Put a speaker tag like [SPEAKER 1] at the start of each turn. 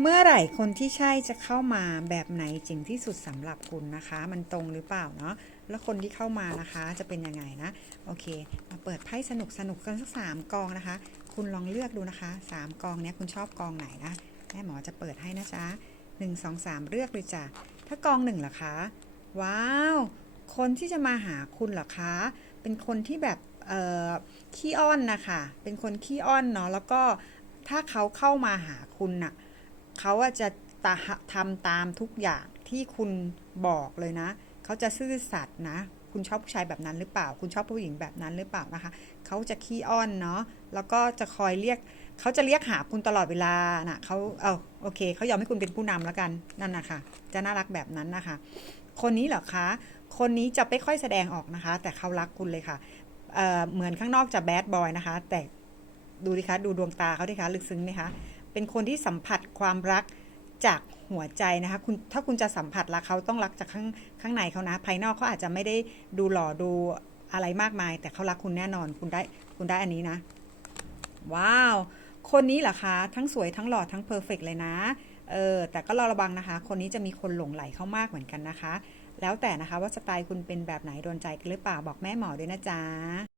[SPEAKER 1] เมื่อไหร่คนที่ใช่จะเข้ามาแบบไหนจริงที่สุดสำหรับคุณนะคะ มันตรงหรือเปล่าเนาะแล้วคนที่เข้ามานะคะจะเป็นยังไงนะโอเค มาเปิดไพ่สนุกสนุกกันสักสามกองนะคะ คุณลองเลือกดูนะคะสามกองเนี้ยคุณชอบกองไหนนะแม่หมอจะเปิดให้นะจ๊ะหนึ่งสองสามเลือกเลยจ้ะถ้ากองหนึ่งเหรอคะว้าว คนที่จะมาหาคุณเหรอคะ เป็นคนที่แบบขี้อ้อนนะคะเป็นคนขี้อ้อนเนาะแล้วก็ถ้าเขาเข้ามาหาคุณน่ะ เขาจะทำตามทุกอย่างที่คุณบอกเลยนะ เขาจะซื่อสัตย์นะ คุณชอบผู้ชายแบบนั้นหรือเปล่า คุณชอบผู้หญิงแบบนั้นหรือเปล่านะคะ เขาจะขี้อ้อนเนาะ แล้วก็จะคอยเรียก เขาจะเรียกหาคุณตลอดเวลานะเขาเอาโอเค เขายอมให้คุณเป็นผู้นำแล้วกัน นั่นนะคะ จะน่ารักแบบนั้นนะคะ คนนี้เหรอคะ คนนี้จะไม่ค่อยแสดงออกนะคะ แต่เขารักคุณเลยค่ะเอ่อเหมือนข้างนอกจะแบดบอยนะคะ แต่ดูดิคะ ดูดวงตาเขาดิคะ ลึกซึ้งไหมคะ เป็นคนที่สัมผัสความรักจากหัวใจนะคะคุณถ้าคุณจะสัมผัสรักเขาต้องรักจากข้างข้างในเขานะ ภายนอกเขาอาจจะไม่ได้ดูหล่อดูอะไรมากมาย แต่เขารักคุณแน่นอนคุณได้คุณได้อันนี้นะ ว้าว คนนี้เหรอคะทั้งสวยทั้งหล่อทั้งเพอร์เฟกเลยนะเออแต่ก็รอระวังนะคะ คนนี้จะมีคนหลงไหลเข้ามากเหมือนกันนะคะ แล้วแต่นะคะว่าสไตล์คุณเป็นแบบไหนโดนใจกันหรือเปล่าบอกแม่หมอด้วยนะจ๊ะ